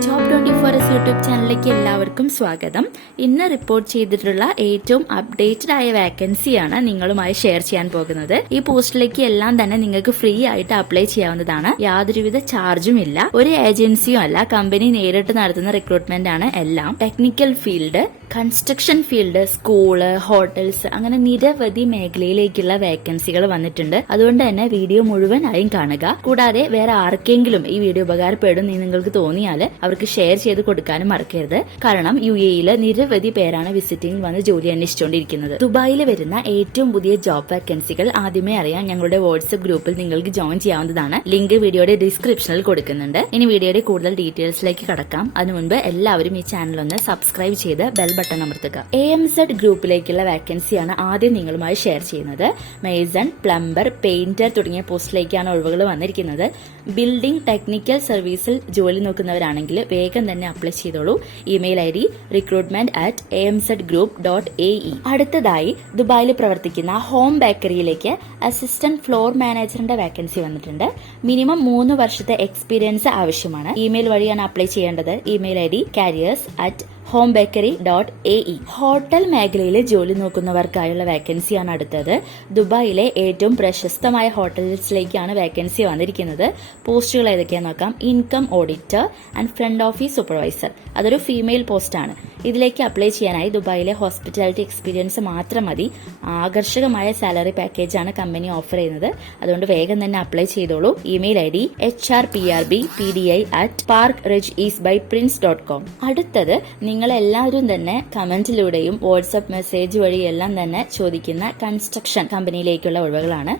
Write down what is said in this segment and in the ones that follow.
Job 24 YouTube ചാനലിലേക്ക് എല്ലാവർക്കും സ്വാഗതം. ഇന്ന് റിപ്പോർട്ട് ചെയ്തിട്ടുള്ള ഏറ്റവും അപ്ഡേറ്റഡ് ആയ വാക്കൻസിയാണ് നിങ്ങളുമായി ഷെയർ ചെയ്യാൻ പോകുന്നത്. ഈ പോസ്റ്റിലേക്ക് എല്ലാം തന്നെ നിങ്ങൾക്ക് ഫ്രീ ആയിട്ട് അപ്ലൈ ചെയ്യാവുന്നതാണ്. യാതൊരുവിധ ചാർജും ഇല്ല. ഒരു ഏജൻസിയും അല്ല, കമ്പനി നേരിട്ട് നടത്തുന്ന റിക്രൂട്ട്മെന്റ് ആണ് എല്ലാം. Technical field, construction field, school, hotels, അങ്ങനെ നിരവധി മേഖലയിലേക്കുള്ള വേക്കൻസികൾ വന്നിട്ടുണ്ട്. അതുകൊണ്ട് തന്നെ വീഡിയോ മുഴുവനായും കാണുക. കൂടാതെ വേറെ ആർക്കെങ്കിലും ഈ വീഡിയോ ഉപകാരപ്പെടും എന്ന് നിങ്ങൾക്ക് തോന്നിയാൽ അവർക്ക് ഷെയർ ചെയ്ത് കൊടുക്കാനും മറക്കരുത്. കാരണം UAE നിരവധി പേരാണ് വിസിറ്റിംഗ് വന്ന് ജോലി അന്വേഷിച്ചുകൊണ്ടിരിക്കുന്നത്. ദുബായിൽ വരുന്ന ഏറ്റവും പുതിയ ജോബ് വേക്കൻസികൾ ആദ്യമേ അറിയാൻ ഞങ്ങളുടെ വാട്സ്ആപ്പ് ഗ്രൂപ്പിൽ നിങ്ങൾക്ക് ജോയിൻ ചെയ്യാവുന്നതാണ്. ലിങ്ക് വീഡിയോയുടെ ഡിസ്ക്രിപ്ഷനിൽ കൊടുക്കുന്നുണ്ട്. ഇനി വീഡിയോയുടെ കൂടുതൽ ഡീറ്റെയിൽസിലേക്ക് കടക്കാം. അതിനു മുൻപ് എല്ലാവരും ഈ ചാനൽ ഒന്ന് സബ്സ്ക്രൈബ് ചെയ്ത് ബെൽ ബട്ടൺ അമർത്തുക. AMZ ഗ്രൂപ്പിലേക്കുള്ള വാക്കൻസിയാണ് ആദ്യം നിങ്ങളുമായി ഷെയർ ചെയ്യുന്നത്. മേസൺ, പ്ലംബർ, പെയിന്റർ തുടങ്ങിയ പോസ്റ്റിലേക്കാണ് ഒഴിവുകൾ വന്നിരിക്കുന്നത്. ബിൽഡിംഗ് ടെക്നിക്കൽ സർവീസിൽ ജോലി നോക്കുന്നവരാണെങ്കിൽ വേഗം തന്നെ അപ്ലൈ ചെയ്തോളൂ. Email ID recruitment@amzgroup.ae. അടുത്തതായി ദുബായിൽ പ്രവർത്തിക്കുന്ന ഹോം ബേക്കറിയിലേക്ക് അസിസ്റ്റന്റ് ഫ്ലോർ മാനേജറിന്റെ വാക്കൻസി വന്നിട്ടുണ്ട്. മിനിമം 3 വർഷത്തെ എക്സ്പീരിയൻസ് ആവശ്യമാണ്. ഇമെയിൽ വഴിയാണ് അപ്ലൈ ചെയ്യേണ്ടത്. Email ID careers@homebakery.ae. ഹോട്ടൽ മേഖലയിൽ ജോലി നോക്കുന്നവർക്കായുള്ള വേക്കൻസിയാണ് അടുത്തത്. ദുബായിലെ ഏറ്റവും പ്രശസ്തമായ ഹോട്ടൽസിലേക്കാണ് വേക്കൻസി വന്നിരിക്കുന്നത്. പോസ്റ്റുകൾ ഏതൊക്കെയാന്ന് നോക്കാം. Income auditor and front office supervisor. അതൊരു ഫീമെയിൽ പോസ്റ്റാണ്. ഇതിലേക്ക് അപ്ലൈ ചെയ്യാനായി ദുബായിലെ ഹോസ്പിറ്റാലിറ്റി എക്സ്പീരിയൻസ് മാത്രം മതി. ആകർഷകമായ സാലറി പാക്കേജാണ് കമ്പനി ഓഫർ ചെയ്യുന്നത്. അതുകൊണ്ട് വേഗം തന്നെ അപ്ലൈ ചെയ്തോളൂ. Email ID hrprbpdi@parkregeasbyprince.com. അടുത്തത് നിങ്ങളെല്ലാവരും തന്നെ കമന്റിലൂടെയും വാട്സ്ആപ്പ് മെസ്സേജ് വഴിയെല്ലാം തന്നെ ചോദിക്കുന്ന കൺസ്ട്രക്ഷൻ കമ്പനിയിലേക്കുള്ള ഒഴിവുകളാണ്.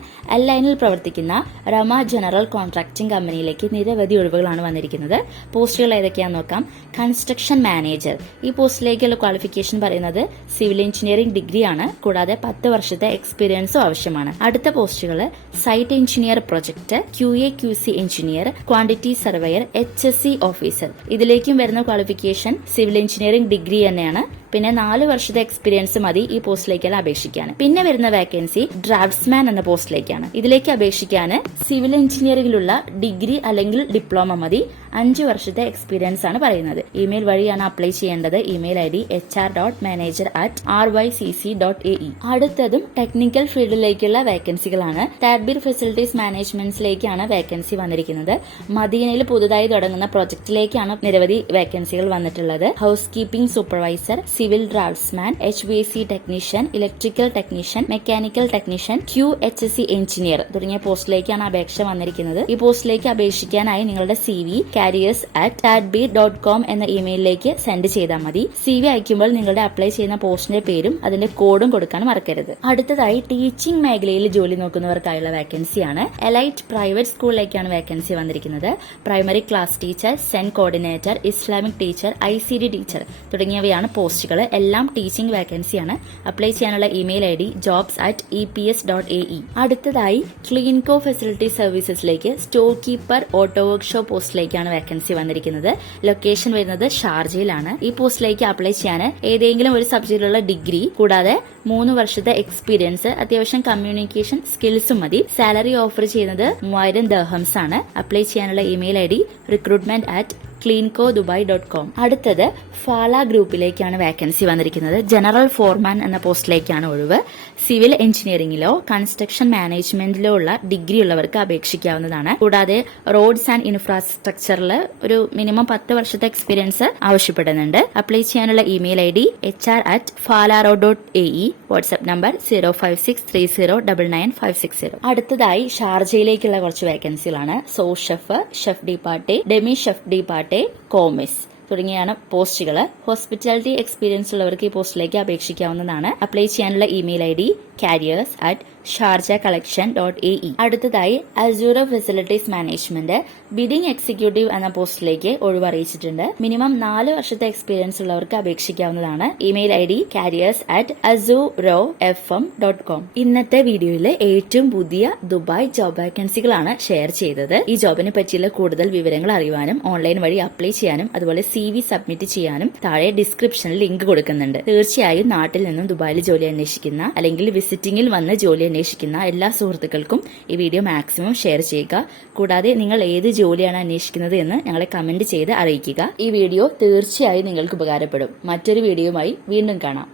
ലൈനിൽ പ്രവർത്തിക്കുന്ന റമ ജനറൽ കോൺട്രാക്ടിംഗ് കമ്പനിയിലേക്ക് നിരവധി ഒഴിവുകളാണ് വന്നിരിക്കുന്നത്. പോസ്റ്റുകൾ ഏതൊക്കെയാണെന്ന് നോക്കാം. Construction manager. ഈ പോസ്റ്റിലേക്കുള്ള ക്വാളിഫിക്കേഷൻ പറയുന്നത് സിവിൽ എഞ്ചിനീയറിംഗ് ഡിഗ്രിയാണ്. കൂടാതെ 10 വർഷത്തെ എക്സ്പീരിയൻസും ആവശ്യമാണ്. അടുത്ത പോസ്റ്റുകൾ site engineer, project, QA/QC engineer, quantity surveyor, HSE officer. ഇതിലേക്കും വരുന്ന ക്വാളിഫിക്കേഷൻ സിവിൽ എഞ്ചിനീയറിംഗ് ഡിഗ്രി തന്നെയാണ്. പിന്നെ 4 വർഷത്തെ എക്സ്പീരിയൻസ് മതി ഈ പോസ്റ്റിലേക്കെല്ലാം അപേക്ഷിക്കാൻ. പിന്നെ വരുന്ന വേക്കൻസി ഡ്രാഫ്റ്റ്സ്മാൻ എന്ന പോസ്റ്റിലേക്കാണ്. ഇതിലേക്ക് അപേക്ഷിക്കാൻ സിവിൽ എഞ്ചിനീയറിംഗിലുള്ള ഡിഗ്രി അല്ലെങ്കിൽ ഡിപ്ലോമ മതി. 5 വർഷത്തെ എക്സ്പീരിയൻസ് ആണ് പറയുന്നത്. ഇമെയിൽ വഴിയാണ് അപ്ലൈ ചെയ്യേണ്ടത്. Email ID hr.manager@rycc.ae. അടുത്തതും ടെക്നിക്കൽ ഫീൽഡിലേക്കുള്ള വേക്കൻസികളാണ്. താഡ്ബീർ ഫെസിലിറ്റീസ് മാനേജ്മെന്റ്സിലേക്കാണ് വേക്കൻസി വന്നിരിക്കുന്നത്. മദീനയിൽ പുതുതായി തുടങ്ങുന്ന പ്രൊജക്ടിലേക്കാണ് നിരവധി വേക്കൻസികൾ വന്നിട്ടുള്ളത്. Housekeeping supervisor, civil draftsman, HVAC technician, electrical technician, mechanical technician, QHSE engineer തുടങ്ങിയ പോസ്റ്റിലേക്കാണ് അപേക്ഷ വന്നിരിക്കുന്നത്. ഈ പോസ്റ്റിലേക്ക് അപേക്ഷിക്കാനായി നിങ്ങളുടെ CV careers@tadbeer.com എന്ന ഇമെയിലിലേക്ക് സെൻഡ് ചെയ്താൽ മതി. CV അയക്കുമ്പോൾ നിങ്ങളുടെ അപ്ലൈ ചെയ്യുന്ന പോസ്റ്റിന്റെ പേരും അതിന്റെ കോഡും കൊടുക്കാൻ മറക്കരുത്. അടുത്തതായി ടീച്ചിംഗ് മേഖലയിൽ ജോലി നോക്കുന്നവർക്കായുള്ള വേക്കൻസിയാണ്. എലൈറ്റ് പ്രൈവറ്റ് സ്കൂളിലേക്കാണ് വേക്കൻസി വന്നിരിക്കുന്നത്. Primary class teacher, saint coordinator, Islamic teacher, ICT teacher തുടങ്ങിയവയാണ് പോസ്റ്റുകൾ. എല്ലാം ടീച്ചിംഗ് വേക്കൻസിയാണ്. അപ്ലൈ ചെയ്യാനുള്ള ഇമെയിൽ ID jobs@eps.ae. അടുത്തതായി ക്ലീൻകോ ഫെസിലിറ്റി സർവീസസിലേക്ക് സ്റ്റോർ കീപ്പർ, ഓട്ടോ വർക്ക്ഷോപ്പ് പോസ്റ്റിലേക്കാണ് വേക്കൻസി വന്നിരിക്കുന്നത്. ലൊക്കേഷൻ വരുന്നത് ഷാർജയിലാണ്. ഈ പോസ്റ്റിലേക്ക് അപ്ലൈ ചെയ്യാൻ ഏതെങ്കിലും ഒരു സബ്ജക്റ്റിലുള്ള ഡിഗ്രി കൂടാതെ 3 വർഷത്തെ എക്സ്പീരിയൻസ്, അത്യാവശ്യം കമ്മ്യൂണിക്കേഷൻ സ്കിൽസും മതി. സാലറി ഓഫർ ചെയ്യുന്നത് 3000 ദിർഹംസ് ആണ്. അപ്ലൈ ചെയ്യാനുള്ള ഇമെയിൽ ID recruitment@cleancodubai.com. അടുത്തത് ഫാല ഗ്രൂപ്പിലേക്കാണ് വേക്കൻസി വന്നിരിക്കുന്നത്. ജനറൽ ഫോർമാൻ എന്ന പോസ്റ്റിലേക്കാണ് ഒഴിവ്. സിവിൽ എഞ്ചിനീയറിംഗിലോ കൺസ്ട്രക്ഷൻ മാനേജ്മെന്റിലോ ഉള്ള ഡിഗ്രി ഉള്ളവർക്ക് അപേക്ഷിക്കാവുന്നതാണ്. കൂടാതെ റോഡ്സ് ആൻഡ് ഇൻഫ്രാസ്ട്രക്ചറിൽ ഒരു മിനിമം 10 വർഷത്തെ എക്സ്പീരിയൻസ് ആവശ്യപ്പെടുന്നുണ്ട്. അപ്ലൈ ചെയ്യാനുള്ള email ID hr@falaro.ae. WhatsApp number 0563099560. അടുത്തതായി ഷാർജയിലേക്കുള്ള കുറച്ച് വേക്കൻസികളാണ്. Sous chef, chef de partie, demi chef de partie, commis തുടങ്ങിയാണ് പോസ്റ്റുകൾ. ഹോസ്പിറ്റാലിറ്റി എക്സ്പീരിയൻസ് ഉള്ളവർക്ക് ഈ പോസ്റ്റിലേക്ക് അപേക്ഷിക്കാവുന്നതാണ്. അപ്ലൈ ചെയ്യാനുള്ള ഇമെയിൽ ID careers@sharjahcollection.ae. അടുത്തതായി Azura facilities management bidding executive എന്ന പോസ്റ്റിലേക്ക് ഒഴിവ് അറിയിച്ചിട്ടുണ്ട്. മിനിമം 4 വർഷത്തെ എക്സ്പീരിയൻസ് ഉള്ളവർക്ക് അപേക്ഷിക്കാവുന്നതാണ്. Email ID careers@azurofm.com. ഇന്നത്തെ വീഡിയോയിൽ ഏറ്റവും പുതിയ ദുബായ് ജോബ് വാക്കൻസികളാണ് ഷെയർ ചെയ്തത്. ഈ ജോബിനെ പറ്റിയുള്ള കൂടുതൽ വിവരങ്ങൾ അറിയുവാനും ഓൺലൈൻ വഴി അപ്ലൈ ചെയ്യാനും അതുപോലെ CV സബ്മിറ്റ് ചെയ്യാനും താഴെ ഡിസ്ക്രിപ്ഷനിൽ ലിങ്ക് കൊടുക്കുന്നുണ്ട്. തീർച്ചയായും നാട്ടിൽ നിന്നും ദുബായിൽ ജോലി അന്വേഷിക്കുന്ന അല്ലെങ്കിൽ വിസിറ്റിംഗിൽ വന്ന് ജോലി അന്വേഷിക്കുന്ന എല്ലാ സുഹൃത്തുക്കൾക്കും ഈ വീഡിയോ മാക്സിമം ഷെയർ ചെയ്യുക. കൂടാതെ നിങ്ങൾ ഏത് ജോലിയാണ് അന്വേഷിക്കുന്നത് എന്ന് ഞങ്ങളെ കമന്റ് ചെയ്ത് അറിയിക്കുക. ഈ വീഡിയോ തീർച്ചയായും നിങ്ങൾക്ക് ഉപകാരപ്പെടും. മറ്റൊരു വീഡിയോയുമായി വീണ്ടും കാണാം.